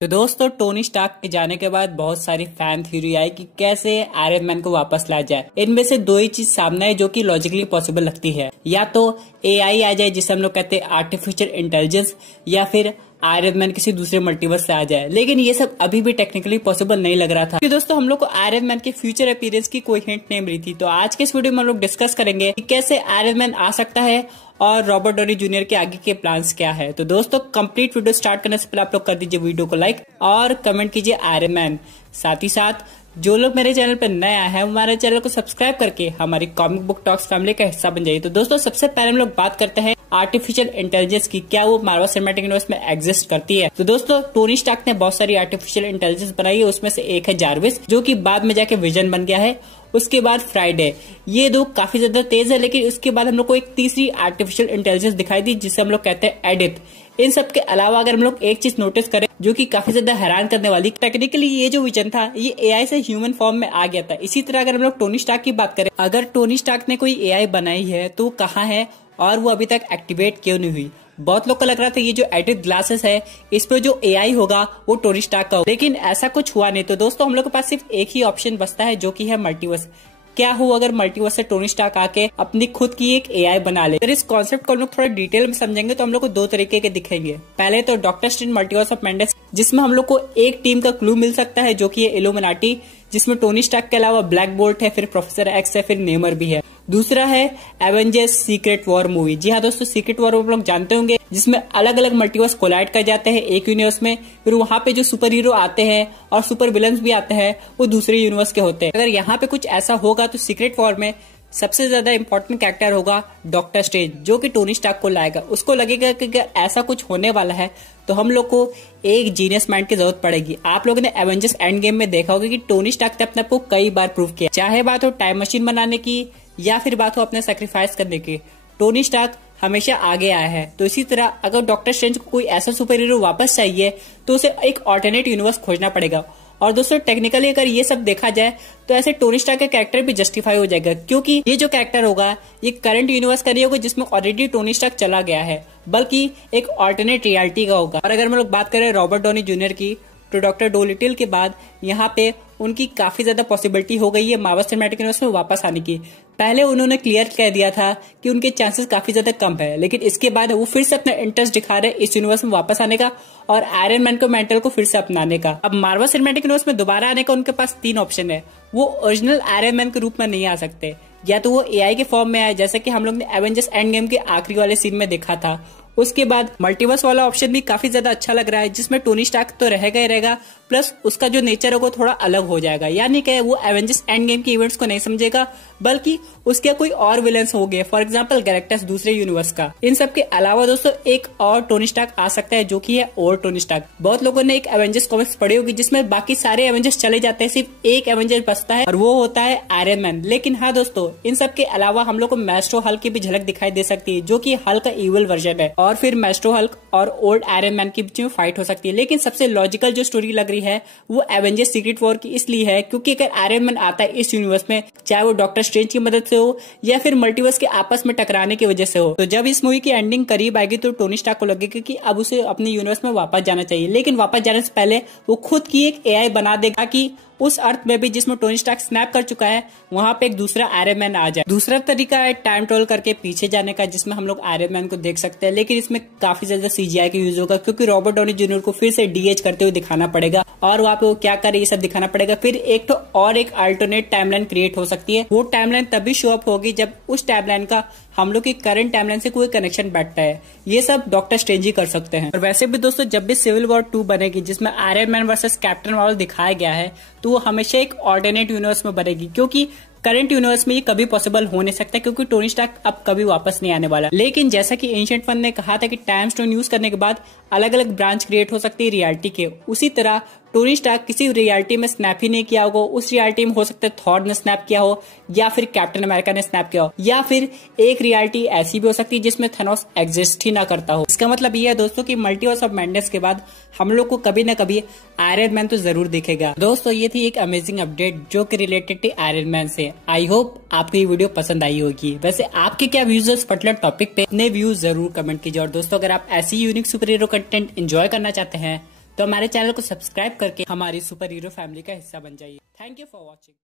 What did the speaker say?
तो दोस्तों Tony Stark के जाने के बाद बहुत सारी फैन थ्योरी आई कि कैसे आयरन मैन को वापस लाया जाए। इनमें से दो ही चीज सामने है जो कि लॉजिकली पॉसिबल लगती है, या तो एआई आ जाए जिसे हम लोग कहते हैं आर्टिफिशियल इंटेलिजेंस, या फिर आयरन मैन किसी दूसरे मल्टीवर्स से आ जाए। लेकिन ये सब अभी भी टेक्निकली पॉसिबल नहीं लग रहा था कि दोस्तों हम लोग को आयरन मैन के फ्यूचर अपीयरेंस की कोई हिंट नहीं मिली थी। तो आज के इस वीडियो में हम लोग डिस्कस करेंगे कि कैसे आयरन मैन आ सकता है और रॉबर्ट डॉनी जूनियर के आगे के प्लान्स क्या है। तो दोस्तों कंप्लीट वीडियो स्टार्ट करने से पहले आप लोग कर दीजिए वीडियो को लाइक और कमेंट कीजिए आयरन मैन। साथ ही साथ जो लोग मेरे चैनल पर नए आए हैं हमारे चैनल को सब्सक्राइब करके हमारी कॉमिक बुक टॉक्स फैमिली का हिस्सा बन जाइए। तो दोस्तों सबसे पहले हम लोग बात करते हैं आर्टिफिशियल इंटेलिजेंस की, क्या वो मार्वल सिनेमैटिक यूनिवर्स में एग्जिस्ट करती है। तो दोस्तों टोनी स्टार्क ने बहुत सारी आर्टिफिशियल इंटेलिजेंस बनाई है, उसमें से एक है जार्विस जो कि बाद में जाके विजन बन गया है। उसके बाद फ्राइडे, ये दो काफी ज्यादा तेज है। लेकिन उसके बाद हम लोग को एक तीसरी आर्टिफिशियल इंटेलिजेंस दिखाई दी जिसे हम लोग कहते हैं एडिथ। इन सब के अलावा अगर हम लोग एक चीज नोटिस करें जो कि काफी ज्यादा हैरान करने वाली, टेक्निकली ये जो विजन था ये एआई से ह्यूमन फॉर्म में आ गया था। इसी तरह अगर हम लोग टोनी स्टार्क की बात करें, अगर टोनी स्टार्क ने कोई एआई बनाई है तो कहाँ है और वो अभी तक एक्टिवेट क्यों नहीं हुई। बहुत लोग को लग रहा था ये जो एडिट ग्लासेस है इस पे जो एआई होगा वो टोनी स्टार्क का होगा, लेकिन ऐसा कुछ हुआ नहीं। तो दोस्तों हम लोग के पास सिर्फ एक ही ऑप्शन बचता है जो कि है मल्टीवर्स। क्या हो अगर मल्टीवर्स से टोनी स्टार्क आके अपनी खुद की एक एआई बना ले। अगर इस कॉन्सेप्ट को हम लोग थोड़ा डिटेल में समझेंगे तो हम लोग को दो तरीके के दिखेंगे। पहले तो doctor strange multiverse of madness, जिसमें हम लोग को एक टीम का क्लू मिल सकता है जो कि है इल्यूमिनाटी, जिसमें टोनी स्टार्क के अलावा ब्लैक बोल्ट है, फिर प्रोफेसर एक्स है, फिर नेमर भी है। दूसरा है एवेंजर्स सीक्रेट वॉर मूवी। जी हाँ दोस्तों, सीक्रेट वॉर आप लोग जानते होंगे जिसमें अलग अलग मल्टीवर्स कोलाइड कर जाते हैं एक यूनिवर्स में, फिर वहां पे जो सुपर हीरो आते हैं और सुपर विलन्स भी आते हैं वो दूसरे यूनिवर्स के होते हैं। अगर यहाँ पे कुछ ऐसा होगा तो सीक्रेट वॉर में सबसे ज्यादा इंपॉर्टेंट कैरेक्टर होगा डॉक्टर स्ट्रेंज, जो कि टोनी स्टार्क को लाएगा। उसको लगेगा कि अगर ऐसा कुछ होने वाला है तो हम लोग को एक जीनियस माइंड की जरूरत पड़ेगी। आप लोगों ने एवेंजर्स एंड गेम में देखा होगा कि टोनी स्टार्क ने अपने आप को कई बार प्रूव किया, चाहे बात हो टाइम मशीन बनाने की या फिर बात हो अपने सैक्रिफाइस करने की, टोनी स्टार्क हमेशा आगे आया है। तो इसी तरह अगर डॉक्टर स्ट्रेंज को कोई ऐसा सुपर हीरो वापस चाहिए तो उसे एक ऑल्टरनेट यूनिवर्स खोजना पड़ेगा। और दोस्तों टेक्निकली अगर ये सब देखा जाए तो ऐसे टोनी स्टार्क का कैरेक्टर भी जस्टिफाई हो जाएगा, क्योंकि ये जो कैरेक्टर होगा ये करंट यूनिवर्स का नहीं होगा जिसमें ऑलरेडी टोनी स्टार्क चला गया है, बल्कि एक ऑल्टरनेट रियलिटी का होगा। और अगर हम लोग बात करें रॉबर्ट डॉनी जूनियर की, तो डॉक्टर डोलिटिल के बाद यहाँ पे उनकी काफी ज्यादा पॉसिबिलिटी हो गई है मार्वल सिनेमैटिक यूनिवर्स में वापस आने की। पहले उन्होंने क्लियर कह दिया था कि उनके चांसेस काफी ज्यादा कम है, लेकिन इसके बाद वो फिर से अपना इंटरेस्ट दिखा रहे इस यूनिवर्स में वापस आने का और आयरन मैन को मेंटल को फिर से अपनाने का। अब मार्वल सिनेमैटिक यूनिवर्स में दोबारा आने का उनके पास तीन ऑप्शन है। वो ओरिजिनल आयरन मैन के रूप में नहीं आ सकते, या तो वो एआई के फॉर्म में आए जैसे कि हम लोग ने एवेंजर्स एंड गेम के आखिरी वाले सीन में देखा था। उसके बाद मल्टीवर्स वाला ऑप्शन भी काफी ज्यादा अच्छा लग रहा है, जिसमें टोनी स्टार्क तो रहेगा ही रहेगा, प्लस उसका जो नेचर है वो थोड़ा अलग हो जाएगा। यानी कि वो एवेंजर्स एंड गेम के इवेंट्स को नहीं समझेगा, बल्कि उसके कोई और विलेंस हो गए, फॉर एग्जांपल गैलेक्टस दूसरे यूनिवर्स का। इन सब के अलावा दोस्तों एक और टोनी स्टार्क आ सकता है जो कि है और टोनी स्टार्क। बहुत लोगों ने एक एवेंजर्स कॉमिक्स पढ़ी होगी जिसमें बाकी सारे एवेंजर्स चले जाते हैं, सिर्फ एक एवेंजर बचता है और वो होता है आयरन मैन। लेकिन हाँ दोस्तों, इन सब के अलावा हम लोग को मैस्ट्रो हल्क की भी झलक दिखाई दे सकती है, जो कि हल्क का इविल वर्जन है, और फिर मैस्ट्रो हल्क और ओल्ड आयरन मैन के बीच में फाइट हो सकती है। लेकिन सबसे लॉजिकल जो स्टोरी लग रही है वो एवेंजर्स सीक्रेट वॉर की इसलिए है क्योंकि अगर आयरन मैन आता है इस यूनिवर्स में, चाहे वो डॉक्टर स्ट्रेंज की मदद से हो या फिर मल्टीवर्स के आपस में टकराने की वजह से हो, तो जब इस मूवी की एंडिंग करीब आएगी तो टोनी स्टार्क को लगेगा कि अब उसे अपने यूनिवर्स में वापस जाना चाहिए। लेकिन वापस जाने से पहले वो खुद की एक एआई बना देगा कि उस अर्थ में भी जिसमें टोनी स्टार्क स्नैप कर चुका है वहां पे एक दूसरा आयरन मैन आ जाए। दूसरा तरीका है टाइम ट्रेवल करके पीछे जाने का, जिसमें हम लोग आयरन मैन को देख सकते हैं, लेकिन इसमें काफी ज्यादा सीजीआई का यूज होगा क्योंकि रॉबर्ट डॉनी जूनियर को फिर से डीएच करते हुए दिखाना पड़ेगा और वहाँ पे वो क्या करे ये सब दिखाना पड़ेगा। फिर एक तो और एक अल्टरनेट टाइमलाइन क्रिएट हो सकती है। वो टाइमलाइन तभी शो अप होगी जब उस टाइमलाइन का हम लोग की करंट टाइमलाइन से कोई कनेक्शन बैठता है। ये सब डॉक्टर स्ट्रेंज ही कर सकते हैं। और वैसे भी दोस्तों जब भी सिविल वॉर 2 बनेगी जिसमें iron man versus captain Marvel दिखाया गया है, तो वो हमेशा एक ऑल्टरनेट यूनिवर्स में बनेगी, क्योंकि करंट यूनिवर्स में ये कभी पॉसिबल हो नहीं सकता क्योंकि टोनी स्टार्क अब कभी वापस नहीं आने वाला। लेकिन जैसा कि एंशिएंट वन ने कहा था कि टाइम स्टोन यूज करने के बाद अलग अलग ब्रांच क्रिएट हो सकती है रियलिटी के, उसी तरह टोनी स्टार्क किसी रियलिटी में स्नैप ही नहीं किया होगा, उस रियलिटी में हो सकता है थॉर ने स्नैप किया हो या फिर कैप्टन अमेरिका ने स्नैप किया हो, या फिर एक रियलिटी ऐसी भी हो सकती है जिसमें थैनोस एग्जिस्ट ही ना करता हो। इसका मतलब ये है दोस्तों कि मल्टीवर्स ऑफ मैडनेस के बाद हम लोग को कभी न कभी आयरन मैन तो जरूर दिखेगा। दोस्तों ये थी एक अमेजिंग अपडेट जो कि रिलेटेड टू आयरन मैन से। आई होप आपको ये वीडियो पसंद आई होगी। वैसे आपके क्या व्यूज है इस पर्टिकुलर टॉपिक पे, अपने व्यूज जरूर कमेंट कीजिए। और दोस्तों अगर आप ऐसी unique super hero content enjoy करना चाहते हैं तो हमारे चैनल को सब्सक्राइब करके हमारी सुपर हीरो फैमिली का हिस्सा बन जाइए। Thank you for watching.